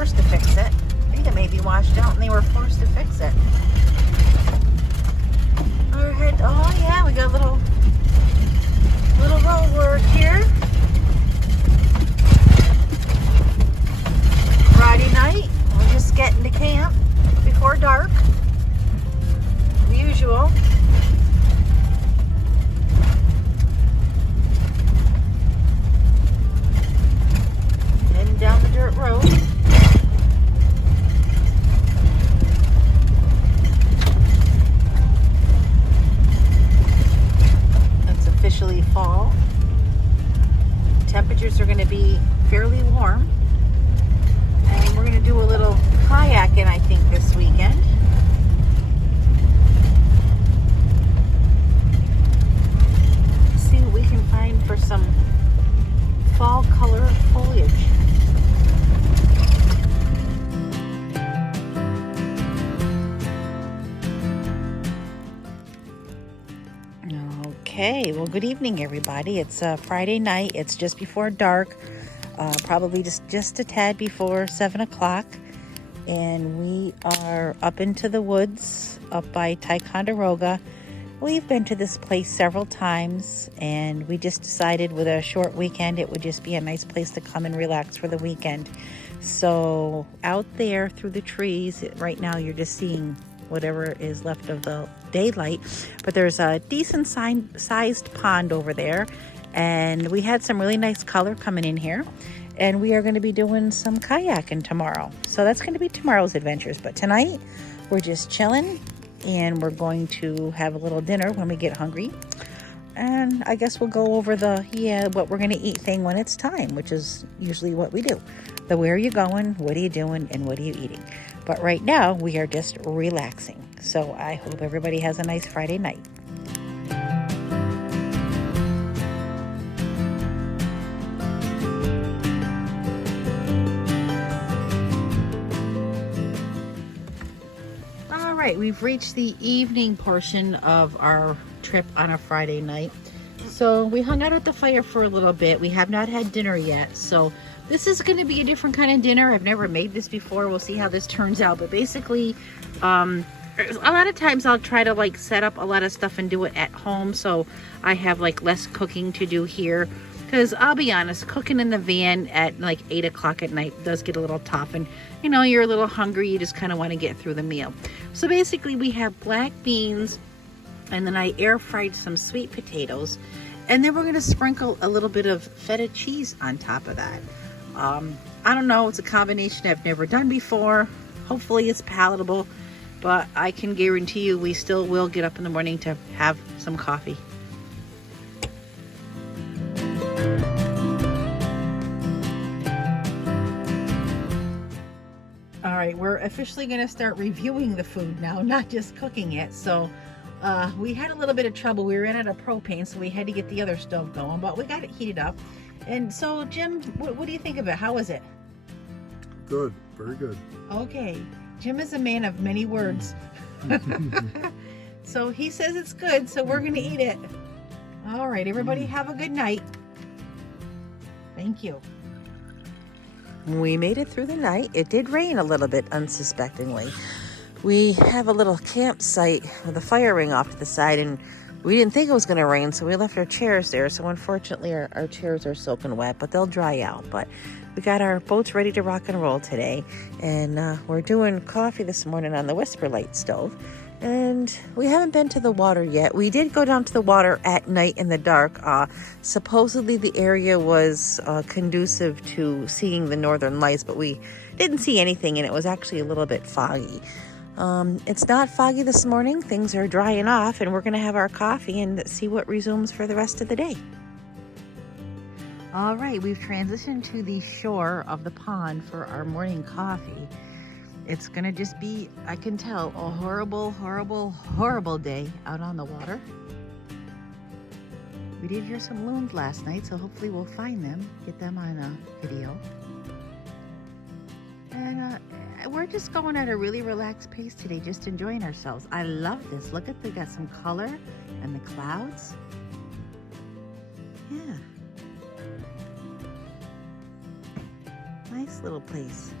forced to fix it. I think it may be washed out and they were forced to fix it. Oh yeah, we got a little road work here. Friday night, we're just getting to camp before dark. The usual. Heading down the dirt road. It's officially fall. Temperatures are going to be fairly warm. And we're going to do a little kayaking, I think, this weekend. See what we can find for some fall color foliage. Okay, well, good evening, everybody. It's Friday night. It's just before dark, probably just a tad before 7 o'clock. And we are up into the woods up by Ticonderga. We've been to this place several times, and we just decided with a short weekend it would just be a nice place to come and relax for the weekend. So out there through the trees, right now you're just seeing whatever is left of the daylight, but there's a decent sized pond over there, and we had some really nice color coming in here, and we are going to be doing some kayaking tomorrow. So that's going to be tomorrow's adventures, but tonight we're just chilling, and we're going to have a little dinner when we get hungry, and I guess we'll go over what we're going to eat thing when it's time, which is usually what we do. The where are you going, what are you doing, and what are you eating. But right now, we are just relaxing. So I hope everybody has a nice Friday night. All right, we've reached the evening portion of our trip on a Friday night. So we hung out at the fire for a little bit. We have not had dinner yet, so this is going to be a different kind of dinner. I've never made this before. We'll see how this turns out. But basically, a lot of times I'll try to set up a lot of stuff and do it at home. So I have less cooking to do here. Because I'll be honest, cooking in the van at 8 o'clock at night does get a little tough. And you're a little hungry. You just kind of want to get through the meal. So basically we have black beans. And then I air fried some sweet potatoes. And then we're going to sprinkle a little bit of feta cheese on top of that. I don't know, it's a combination I've never done before. Hopefully it's palatable, but I can guarantee you we still will get up in the morning to have some coffee. All right, we're officially going to start reviewing the food now, not just cooking it. So we had a little bit of trouble. We ran out of propane, so we had to get the other stove going, but we got it heated up. And so, Jim, what do you think of it? How is it? Good. Very good. Okay. Jim is a man of many words. So he says it's good, so we're going to eat it. All right, everybody have a good night. Thank you. We made it through the night. It did rain a little bit unsuspectingly. We have a little campsite with a fire ring off to the side, and we didn't think it was going to rain, so we left our chairs there. So unfortunately, our chairs are soaking wet, but they'll dry out. But we got our boats ready to rock and roll today. And we're doing coffee this morning on the Whisper Light stove. And we haven't been to the water yet. We did go down to the water at night in the dark. Supposedly the area was conducive to seeing the northern lights, but we didn't see anything, and it was actually a little bit foggy. It's not foggy this morning. Things are drying off, and we're going to have our coffee and see what resumes for the rest of the day. All right, we've transitioned to the shore of the pond for our morning coffee. It's going to just be, I can tell, a horrible, horrible, horrible day out on the water. We did hear some loons last night, so hopefully we'll find them, get them on a video. And we're just going at a really relaxed pace today, just enjoying ourselves. I love this. Look at, they got some color and the clouds. Yeah. Nice little place.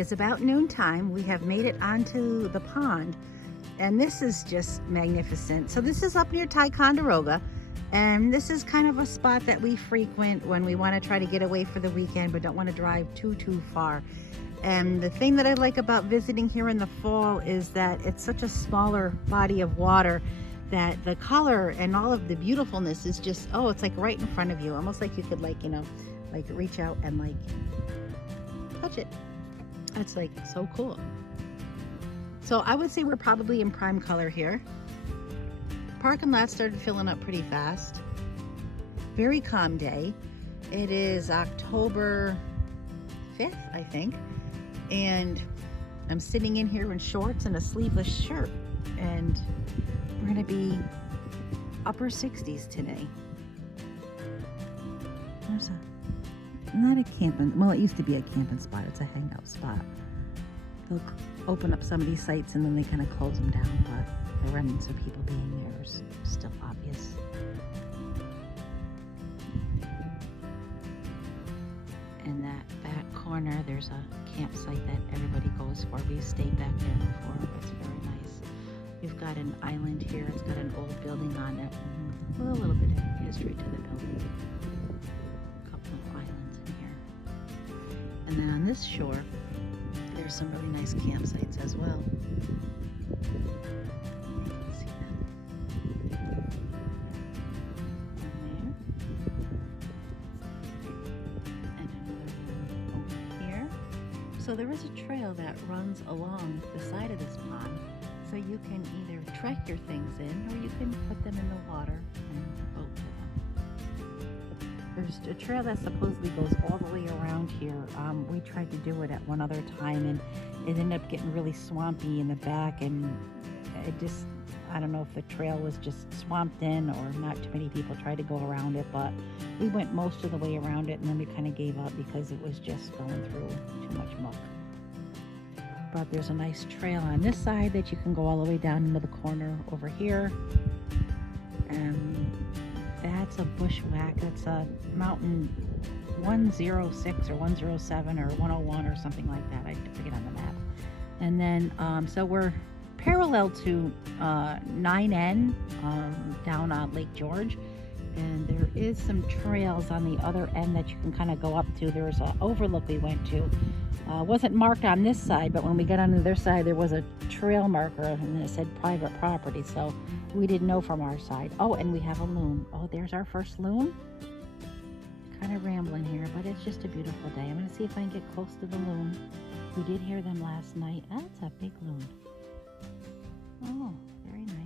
is about noontime. We have made it onto the pond, and this is just magnificent. So this is up near Ticonderga, and this is kind of a spot that we frequent when we want to try to get away for the weekend but don't want to drive too far. And the thing that I like about visiting here in the fall is that it's such a smaller body of water that the color and all of the beautifulness is just, oh, it's like right in front of you, almost like you could, like, you know, like reach out and like touch it. That's like so cool. So I would say we're probably in prime color here. Parking lot started filling up pretty fast. Very calm day. It is October 5th, I think, and I'm sitting in here in shorts and a sleeveless shirt, and we're gonna be upper 60s today. There's not a camping, well, it used to be a camping spot. It's a hangout spot. They'll open up some of these sites and then they kind of close them down, but the remnants of people being there is still obvious. In that back corner, there's a campsite that everybody goes for. We've stayed back there before. It's very nice. You've got an island here. It's got an old building on it with a little bit of history to the building. A couple of islands in here. And then on this shore, there's some really nice campsites as well. You can see them. One there. And another one over here. So there is a trail that runs along the side of this pond. So you can either trek your things in, or you can put them in the water and boat to them. There's a trail that supposedly goes all the way around here. We tried to do it at one other time, and it ended up getting really swampy in the back, and it just, I don't know if the trail was just swamped in or not too many people tried to go around it, but we went most of the way around it, and then we kind of gave up because it was just going through too much muck. But there's a nice trail on this side that you can go all the way down into the corner over here. And that's a bushwhack. That's a mountain 106 or 107 or 101 or something like that. I forget on the map. And then, so we're parallel to 9N down on Lake George. And there is some trails on the other end that you can kind of go up to. There was an overlook we went to. Wasn't marked on this side, but when we got on the other side, there was a trail marker and it said private property, so we didn't know from our side. Oh, and we have a loon. Oh, there's our first loon. Kind of rambling here, but it's just a beautiful day. I'm going to see if I can get close to the loon. We did hear them last night. That's a big loon. Oh, very nice.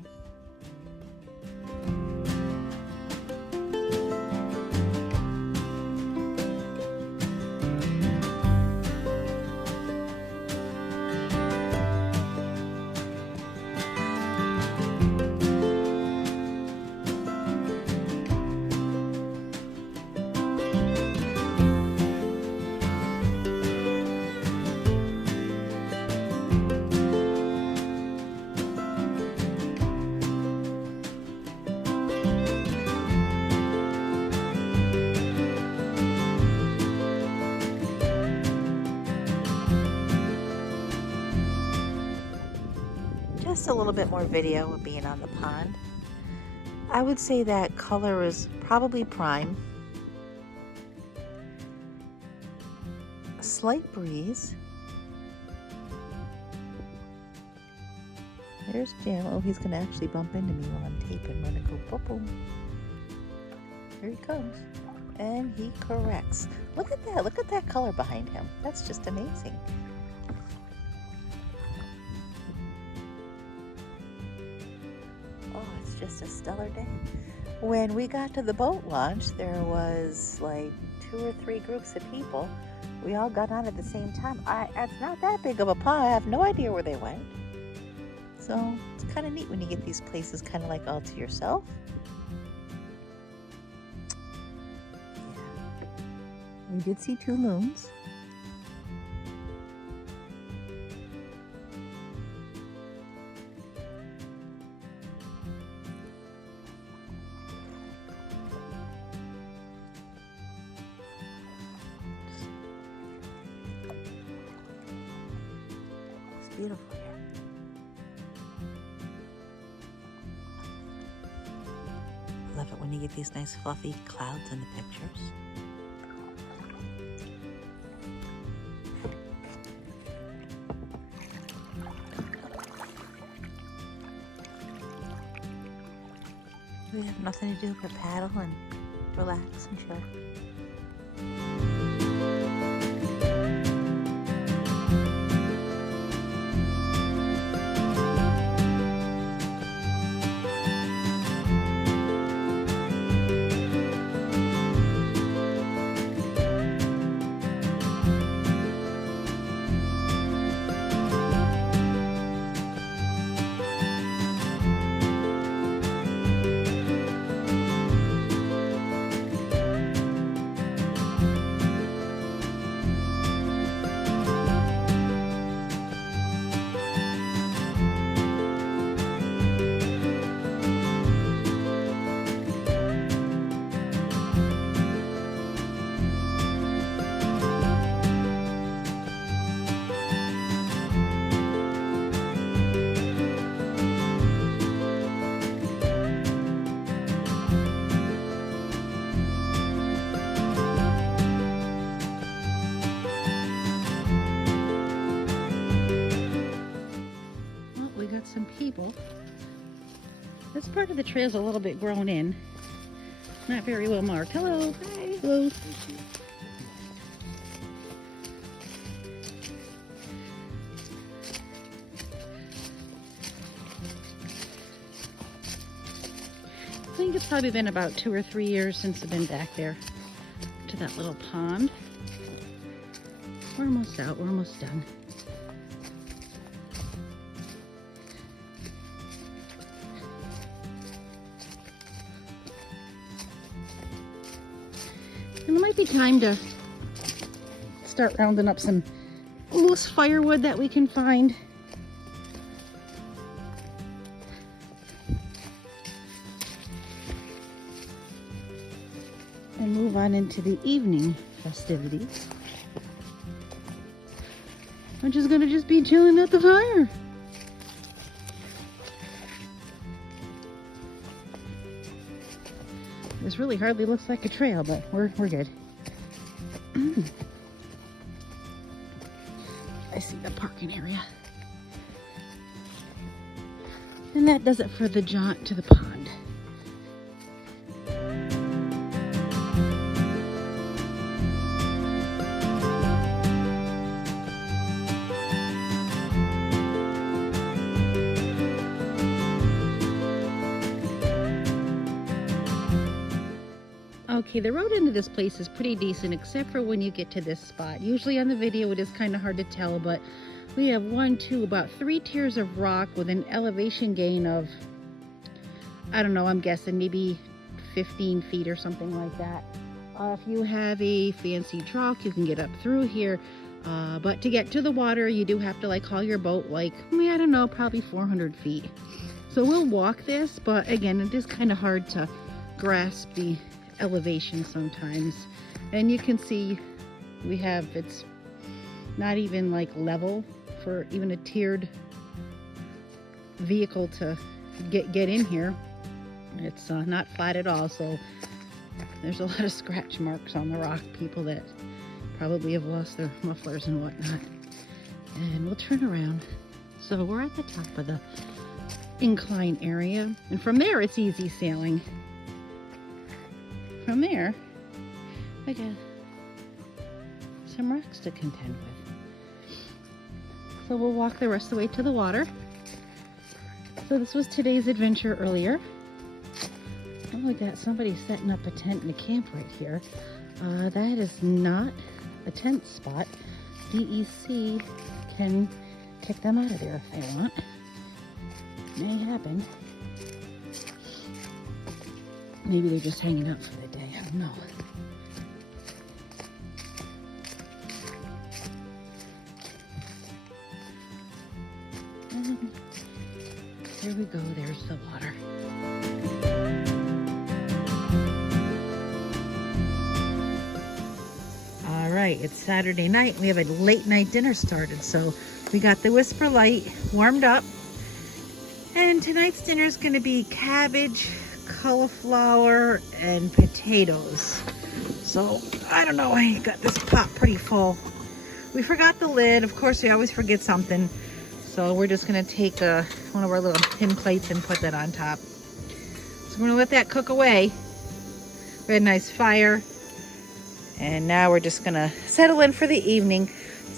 Just a little bit more video of being on the pond. I would say that color is probably prime. A slight breeze. There's Jim. Oh, he's gonna actually bump into me while I'm taping. I'm gonna go boom, boom. Here he comes. And he corrects. Look at that. Look at that color behind him. That's just amazing. Oh, it's just a stellar day. When we got to the boat launch, there was like 2 or 3 groups of people. We all got on at the same time. It's not that big of a pond. I have no idea where they went. So it's kind of neat when you get these places kind of like all to yourself. Yeah. We did see 2 loons. Beautiful here. Love it when you get these nice fluffy clouds in the pictures. We have nothing to do but paddle and relax and chill. Some people. This part of the trail is a little bit grown in. Not very well marked. Hello. Hi. Hello. I think it's probably been about 2 or 3 years since I've been back there to that little pond. We're almost out. We're almost done. And it might be time to start rounding up some loose firewood that we can find. And move on into the evening festivities, which is gonna just be chilling at the fire. This really hardly looks like a trail, but we're good. I see the parking area. And that does it for the jaunt to the pond. Okay, the road into this place is pretty decent, except for when you get to this spot. Usually on the video it is kind of hard to tell, but we have about 3 tiers of rock with an elevation gain of, I don't know, I'm guessing maybe 15 feet or something like that. If you have a fancy truck, you can get up through here, but to get to the water, you do have to like haul your boat like, I don't know, probably 400 feet. So we'll walk this, but again, it is kind of hard to grasp the elevation sometimes. And you can see it's not even like level for even a tiered vehicle to get in here. It's not flat at all, so there's a lot of scratch marks on the rock. People that probably have lost their mufflers and whatnot. And we'll turn around. So we're at the top of the incline area, and from there it's easy sailing. From there, I got some rocks to contend with. So we'll walk the rest of the way to the water. So this was today's adventure earlier. Oh, we got somebody setting up a tent and a camp right here. That is not a tent spot. DEC can kick them out of there if they want. May happen. Maybe they're just hanging out for the day. I don't know. And there we go. There's the water. All right, it's Saturday night. We have a late night dinner started, so We got the Whisper Light warmed up. And tonight's dinner is going to be cabbage, cauliflower, and potatoes. So, I don't know, I got this pot pretty full. We forgot the lid. Of course, we always forget something. So we're just going to take one of our little tin plates and put that on top. So we're going to let that cook away. We had a nice fire. And now we're just going to settle in for the evening.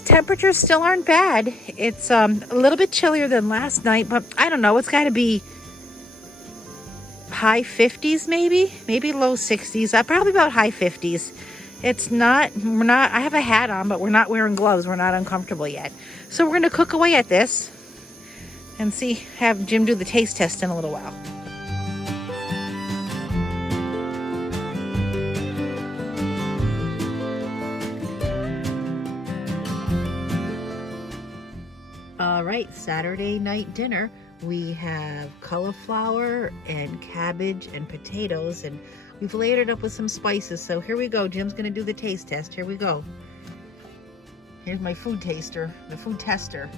Temperatures still aren't bad. It's a little bit chillier than last night, but I don't know. It's got to be high 50s maybe low 60s. Probably about high 50s. It's not, I have a hat on, but we're not wearing gloves. We're not uncomfortable yet. So we're going to cook away at this and have Jim do the taste test in a little while. All right, Saturday night dinner. We have cauliflower and cabbage and potatoes, and we've layered it up with some spices. So here we go. Jim's gonna do the taste test. Here we go. Here's my food taster, the food tester.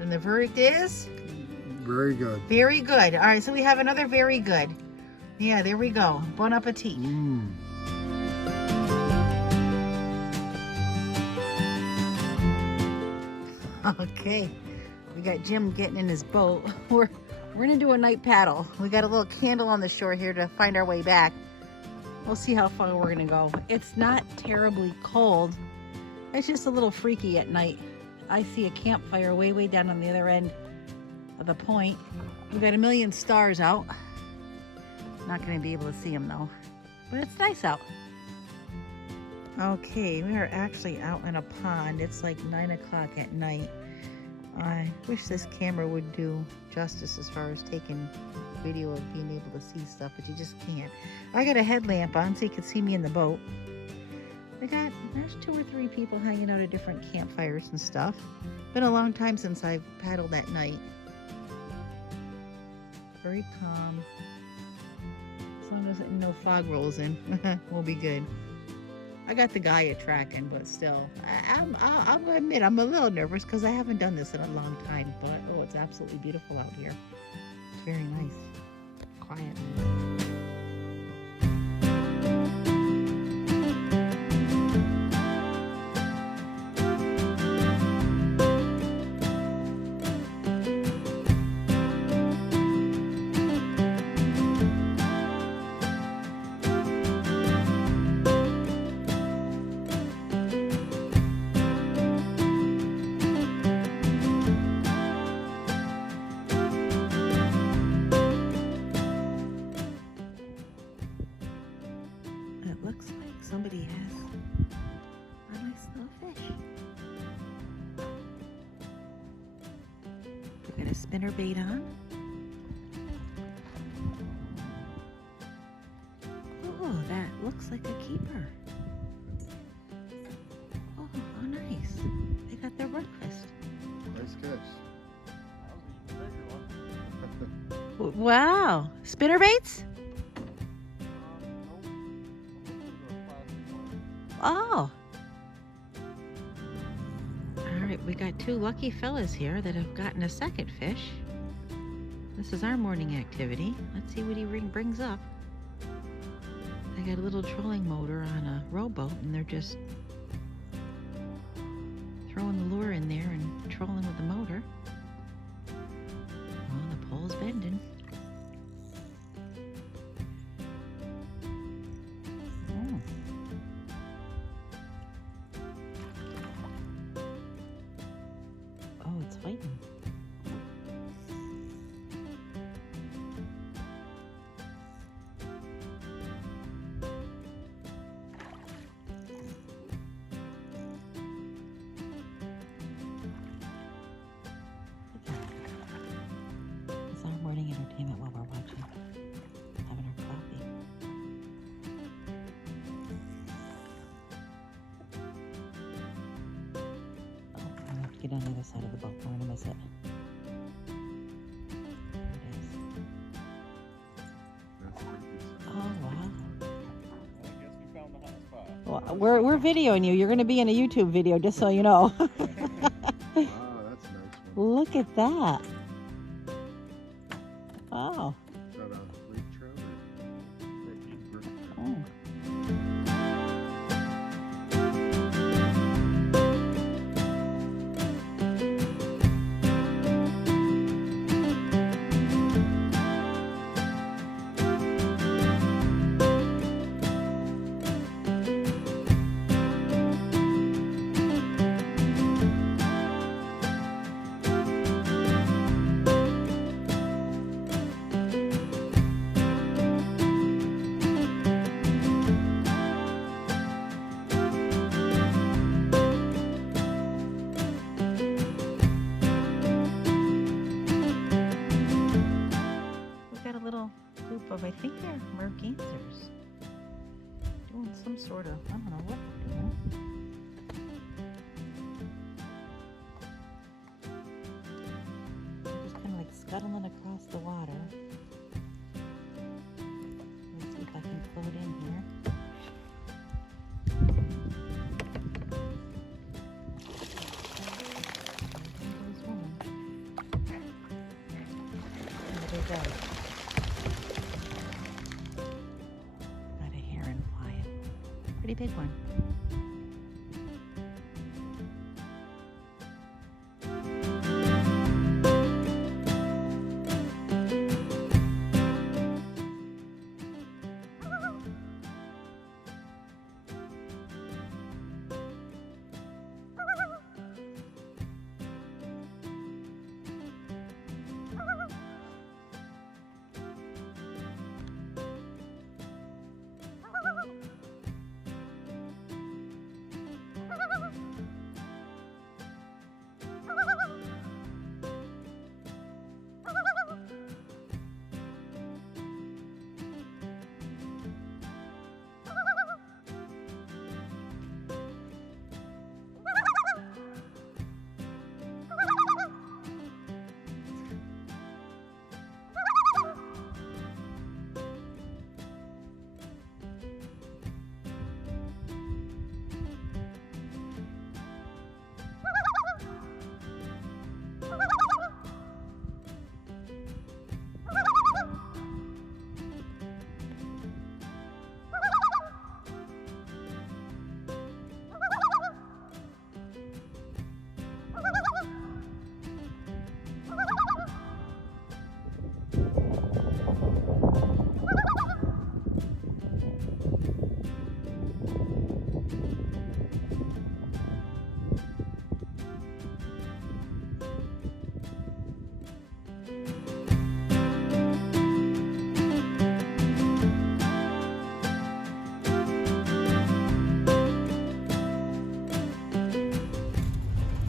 And the verdict is? Very good. Very good. All right, so we have another very good. Yeah, there we go. Bon appetit. Okay, we got Jim getting in his boat. We're gonna do a night paddle. We got a little candle on the shore here to find our way back. We'll see how far we're gonna go. It's not terribly cold. It's just a little freaky at night. I see a campfire way down on the other end of the point. We got a million stars out. Not gonna be able to see them though, but it's nice out. Okay, we are actually out in a pond. It's like 9 o'clock at night. I wish this camera would do justice as far as taking video of being able to see stuff, but you just can't. I got a headlamp on so you can see me in the boat. There's 2 or 3 people hanging out at different campfires and stuff. Been a long time since I've paddled at night. Very calm. As long as no fog rolls in, we'll be good. I got the Gaia tracking, but still, I'll admit I'm a little nervous because I haven't done this in a long time. But oh, it's absolutely beautiful out here. It's very nice, quiet. Looks like somebody has a nice little fish. We got a spinner bait on. Oh, that looks like a keeper. Oh, how nice. They got their breakfast. Nice catch. Wow. Spinner baits? Oh. All right, we got 2 lucky fellas here that have gotten a second fish. This is our morning activity. Let's see what he brings up. They got a little trolling motor on a rowboat, and they're just throwing the lure in there and trolling with the motor. Oh, the pole's bending. It's fighting. It's our morning entertainment while we're watching, having our coffee. Oh, I have to get on the other side of the boat. We're gonna miss it. There it is. Oh, wow. I guess we found the hot spot. Well, we're videoing you. You're going to be in a YouTube video, just so you know. Wow, that's a nice one. Look at that. Wow. Is that a lake trout or a brook trout? Oh. Group of, I think they're mergansers, doing some sort of, I don't know what they're doing. They're just kind of like scuttling across the water. Let's see if I can float in here. There goes one. There they go. Pretty big one.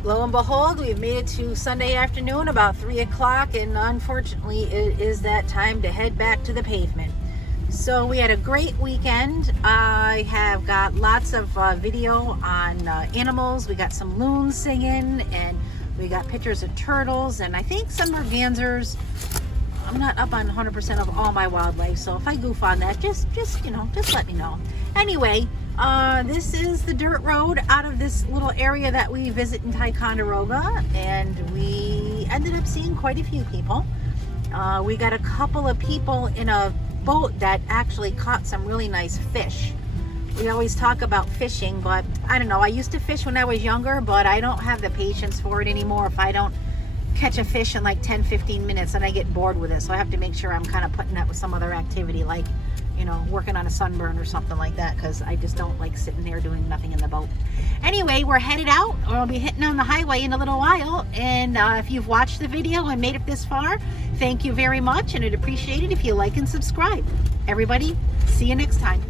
Lo and behold, we've made it to Sunday afternoon about 3 o'clock, and unfortunately it is that time to head back to the pavement. So we had a great weekend. I have got lots of video on animals. We got some loons singing, and we got pictures of turtles, and I think some mergansers. I'm not up on 100% of all my wildlife, so if I goof on that, just let me know. Anyway, this is the dirt road out of this little area that we visit in Ticonderga, and we ended up seeing quite a few people. We got a couple of people in a boat that actually caught some really nice fish. We always talk about fishing, but I don't know, I used to fish when I was younger, but I don't have the patience for it anymore. If I don't catch a fish in like 10-15 minutes, and I get bored with it, so I have to make sure I'm kind of putting that with some other activity, like working on a sunburn or something like that, because I just don't like sitting there doing nothing in the boat. Anyway, we're headed out. We'll be hitting on the highway in a little while, and if you've watched the video and made it this far, thank you very much, and I'd appreciate it if you like and subscribe. Everybody, see you next time.